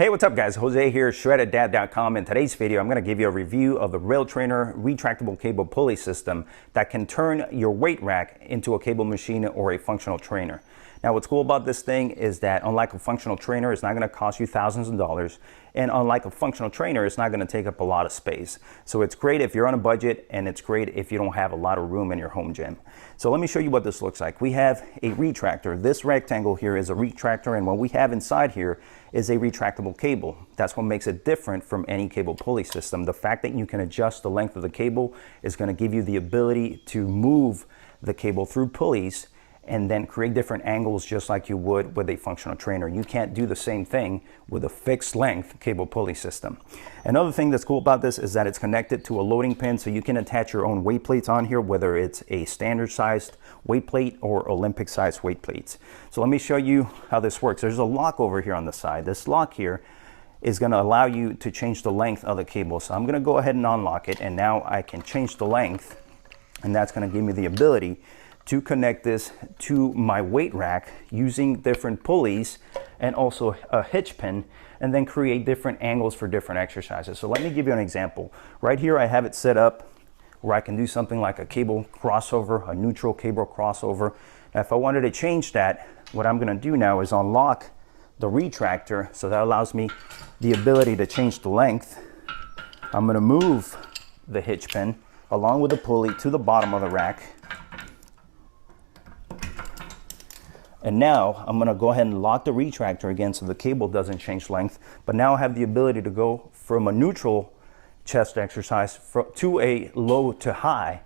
Hey, what's up guys? Jose here, shreddeddad.com. In today's video, I'm going to give you a review of the RailTrainer retractable cable pulley system that can turn your weight rack into a cable machine or a functional trainer. Now, what's cool about this thing is that unlike a functional trainer, it's not going to cost you thousands of dollars. And unlike a functional trainer, it's not going to take up a lot of space. So it's great if you're on a budget, and it's great if you don't have a lot of room in your home gym. So let me show you what this looks like. We have a retractor. This rectangle here is a retractor, and what we have inside here is a retractable cable. That's what makes it different from any cable pulley system. The fact that you can adjust the length of the cable is going to give you the ability to move the cable through pulleys and then create different angles just like you would with a functional trainer. You can't do the same thing with a fixed length cable pulley system. Another thing that's cool about this is that it's connected to a loading pin, so you can attach your own weight plates on here, whether it's a standard sized weight plate or Olympic sized weight plates. So let me show you how this works. There's a lock over here on the side. This lock here is going to allow you to change the length of the cable. So I'm going to go ahead and unlock it, and now I can change the length, and that's going to give me the ability to connect this to my weight rack using different pulleys and also a hitch pin, and then create different angles for different exercises. So let me give you an example. Right here I have it set up where I can do something like a cable crossover, a neutral cable crossover. Now, if I wanted to change that, what I'm going to do now is unlock the retractor, so that allows me the ability to change the length. I'm going to move the hitch pin along with the pulley to the bottom of the rack. And now I'm going to go ahead and lock the retractor again so the cable doesn't change length. But now I have the ability to go from a neutral chest exercise to a low to high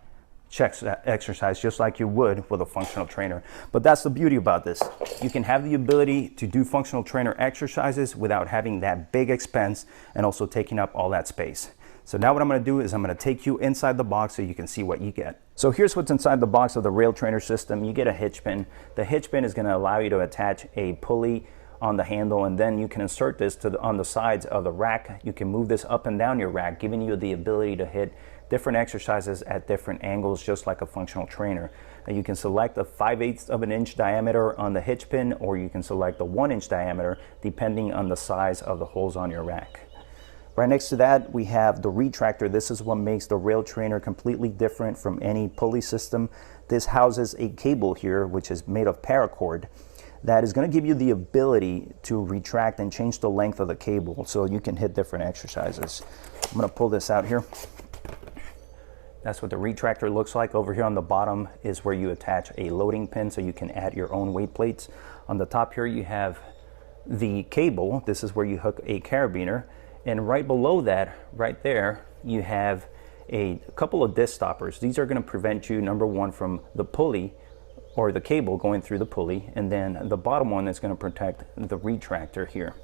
chest exercise, just like you would with a functional trainer. But that's the beauty about this. You can have the ability to do functional trainer exercises without having that big expense and also taking up all that space. So now what I'm going to do is I'm going to take you inside the box so you can see what you get. So here's what's inside the box of the RailTrainer system. You get a hitch pin. The hitch pin is going to allow you to attach a pulley on the handle, and then you can insert this on the sides of the rack. You can move this up and down your rack, giving you the ability to hit different exercises at different angles, just like a functional trainer. And you can select a 5/8 of an inch diameter on the hitch pin, or you can select a 1 inch diameter depending on the size of the holes on your rack. Right next to that, we have the retractor. This is what makes the RailTrainer completely different from any pulley system. This houses a cable here, which is made of paracord, that is going to give you the ability to retract and change the length of the cable so you can hit different exercises. I'm going to pull this out here. That's what the retractor looks like. Over here on the bottom is where you attach a loading pin so you can add your own weight plates. On the top here, you have the cable. This is where you hook a carabiner. And right below that, right there, you have a couple of disc stoppers. These are going to prevent you, number one, from the pulley or the cable going through the pulley. And then the bottom one is going to protect the retractor here.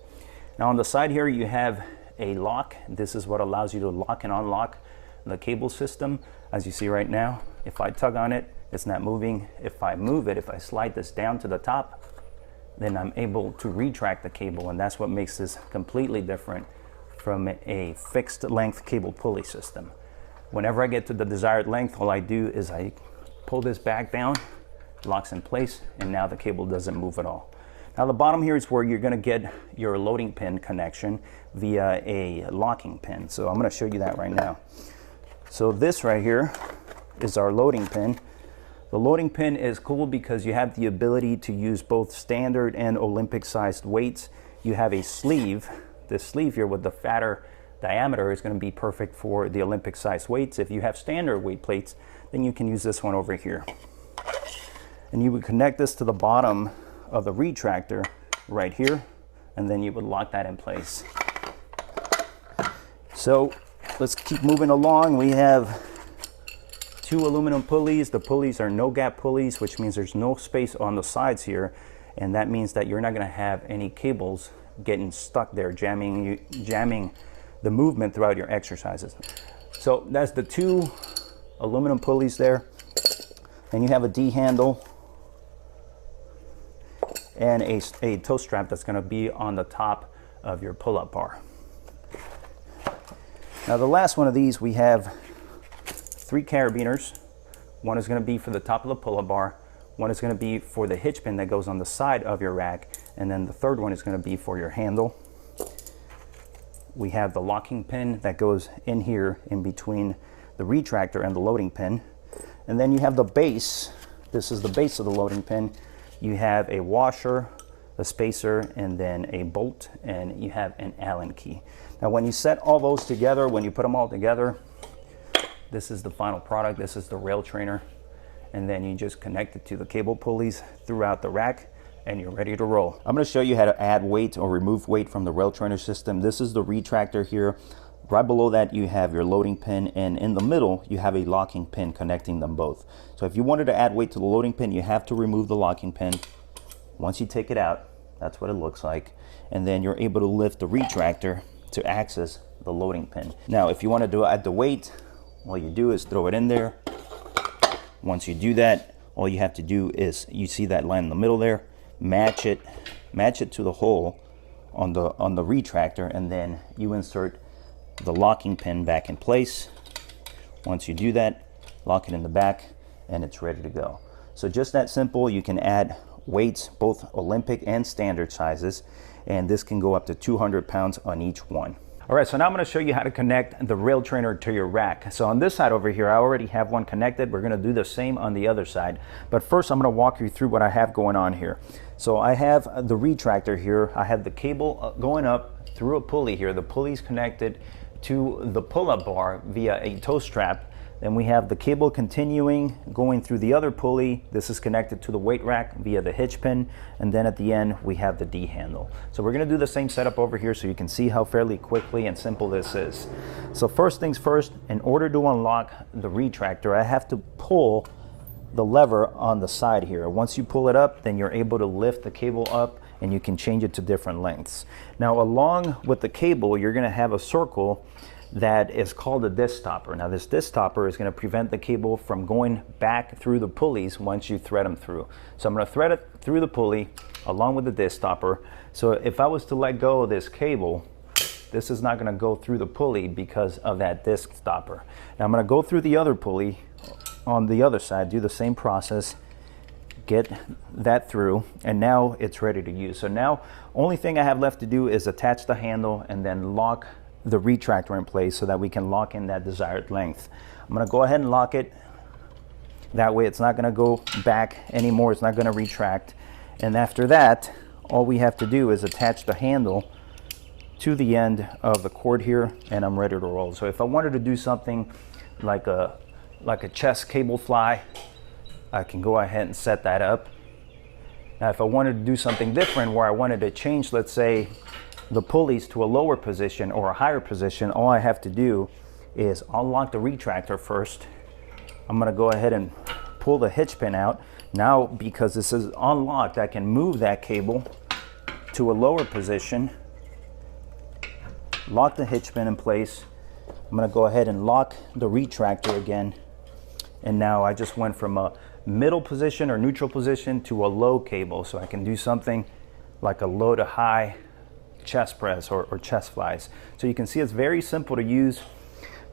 Now on the side here, you have a lock. This is what allows you to lock and unlock the cable system. As you see right now, if I tug on it, it's not moving. If I move it, if I slide this down to the top, then I'm able to retract the cable. And that's what makes this completely different from a fixed length cable pulley system. Whenever I get to the desired length, all I do is I pull this back down, locks in place, and now the cable doesn't move at all. Now the bottom here is where you're going to get your loading pin connection via a locking pin. So I'm going to show you that right now. So this right here is our loading pin. The loading pin is cool because you have the ability to use both standard and Olympic sized weights. You have a sleeve. This sleeve here with the fatter diameter is going to be perfect for the Olympic size weights. If you have standard weight plates, then you can use this one over here. And you would connect this to the bottom of the retractor right here, and then you would lock that in place. So let's keep moving along. We have two aluminum pulleys. The pulleys are no gap pulleys, which means there's no space on the sides here, and that means that you're not going to have any cables getting stuck there, jamming the movement throughout your exercises. So that's the two aluminum pulleys there. And you have a D handle and a toe strap that's going to be on the top of your pull-up bar. Now the last one of these, we have 3 carabiners. One is going to be for the top of the pull-up bar. One is going to be for the hitch pin that goes on the side of your rack, and then the third one is going to be for your handle. we have the locking pin that goes in here in between the retractor and the loading pin. And then you have the base. This is the base of the loading pin. You have a washer, a spacer, and then a bolt, and you have an Allen key. Now when you set all those together, when you put them all together, this is the final product. This is the RailTrainer. And then you just connect it to the cable pulleys throughout the rack, and you're ready to roll. I'm going to show you how to add weight or remove weight from the RailTrainer system. This is the retractor here. Right below that you have your loading pin, and in the middle you have a locking pin connecting them both. So if you wanted to add weight to the loading pin, you have to remove the locking pin. Once you take it out, that's what it looks like. And then you're able to lift the retractor to access the loading pin. Now if you want to add the weight, all you do is throw it in there. Once you do that, all you have to do is, you see that line in the middle there, match it to the hole on the retractor, and then you insert the locking pin back in place. Once you do that, lock it in the back, and it's ready to go. So just that simple. You can add weights, both Olympic and standard sizes, and this can go up to 200 pounds on each one. All right, so now I'm going to show you how to connect the RailTrainer to your rack. So on this side over here, I already have one connected. We're going to do the same on the other side. But first, I'm going to walk you through what I have going on here. So I have the retractor here. I have the cable going up through a pulley here. The pulley's connected to the pull-up bar via a tow strap. Then we have the cable continuing going through the other pulley. This is connected to the weight rack via the hitch pin. And then at the end, we have the D handle. So we're gonna do the same setup over here so you can see how fairly quickly and simple this is. So first things first, in order to unlock the retractor, I have to pull the lever on the side here. Once you pull it up, then you're able to lift the cable up and you can change it to different lengths. Now along with the cable, you're gonna have a circle that is called a disc stopper. Now this disc stopper is going to prevent the cable from going back through the pulleys once you thread them through. So I'm going to thread it through the pulley along with the disc stopper. So if I was to let go of this cable, this is not going to go through the pulley because of that disc stopper. Now I'm going to go through the other pulley on the other side, do the same process, get that through, and now it's ready to use. So now only thing I have left to do is attach the handle and then lock the retractor in place so that we can lock in that desired length. I'm going to go ahead and lock it. That way it's not going to go back anymore. It's not going to retract. And after that, all we have to do is attach the handle to the end of the cord here, and I'm ready to roll. So if I wanted to do something like a chest cable fly, I can go ahead and set that up. Now if I wanted to do something different where I wanted to change, let's say, the pulleys to a lower position or a higher position, all I have to do is unlock the retractor first. I'm going to go ahead and pull the hitch pin out. Now, because this is unlocked, I can move that cable to a lower position, lock the hitch pin in place. I'm going to go ahead and lock the retractor again. And now I just went from a middle position or neutral position to a low cable. So I can do something like a low to high chest press or chest flies. So you can see it's very simple to use,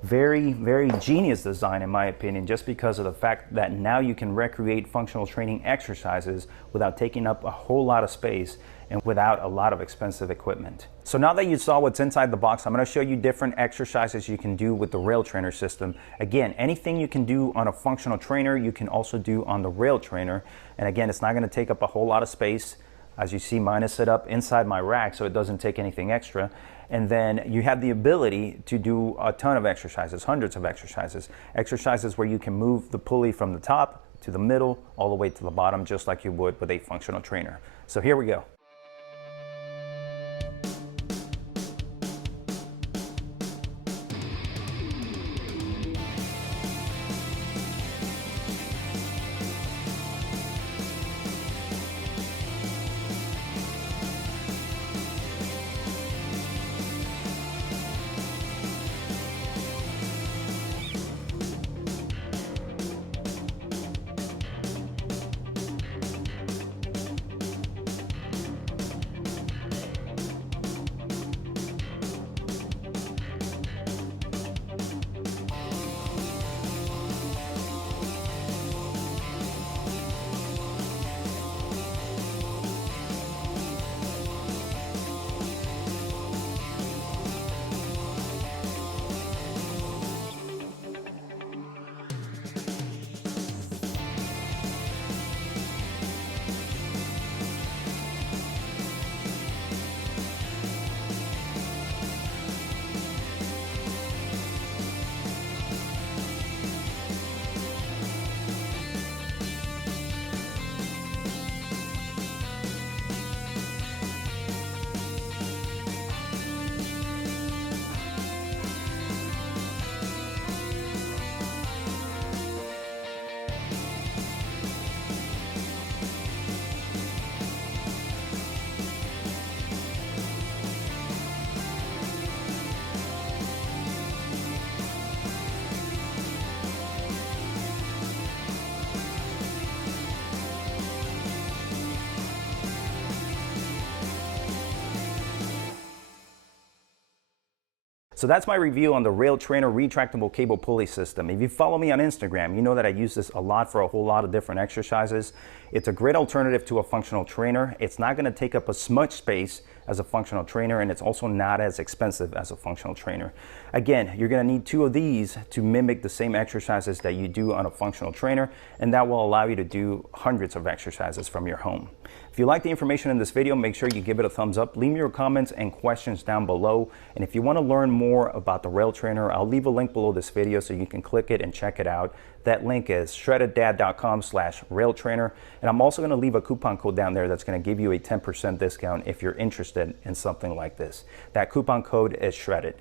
very genius design in my opinion, just because of the fact that now you can recreate functional training exercises without taking up a whole lot of space and without a lot of expensive equipment. So now that you saw what's inside the box, I'm going to show you different exercises you can do with the RailTrainer system. Again, anything you can do on a functional trainer, you can also do on the RailTrainer. And again, it's not going to take up a whole lot of space. As you see, mine is set up inside my rack, so it doesn't take anything extra. And then you have the ability to do a ton of exercises, hundreds of exercises. Exercises where you can move the pulley from the top to the middle, all the way to the bottom, just like you would with a functional trainer. So here we go. So that's my review on the RailTrainer retractable cable pulley system. If you follow me on Instagram, you know that I use this a lot for a whole lot of different exercises. It's a great alternative to a functional trainer. It's not going to take up as much space as a functional trainer, and it's also not as expensive as a functional trainer. Again, you're going to need 2 of these to mimic the same exercises that you do on a functional trainer, and that will allow you to do hundreds of exercises from your home. If you like the information in this video, make sure you give it a thumbs up. Leave me your comments and questions down below. And if you want to learn more about the RailTrainer, I'll leave a link below this video so you can click it and check it out. That link is shreddeddad.com/RailTrainer. And I'm also going to leave a coupon code down there that's going to give you a 10% discount if you're interested in something like this. That coupon code is SHREDDED.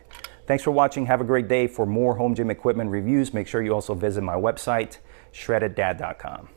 Thanks for watching. Have a great day. For more home gym equipment reviews, make sure you also visit my website, shreddeddad.com.